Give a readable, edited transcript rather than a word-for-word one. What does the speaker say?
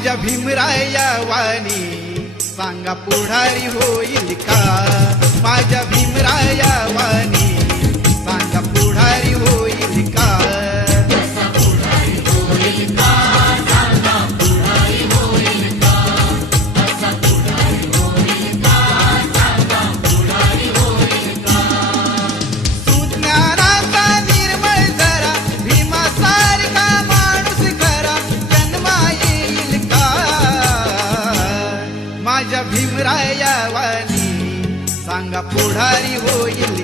माझ्या भीमराया वाणी सांगा पुढारी होईल का? माझ्या भीमराया वाणी सांगा पुढारी होईल का? सुज्ञानाचा निर्मळ जरा भीमासारखा माणूस खरा जन्मा येईल का? माझ्या भीमराया वाणी सांगा पुढारी होईल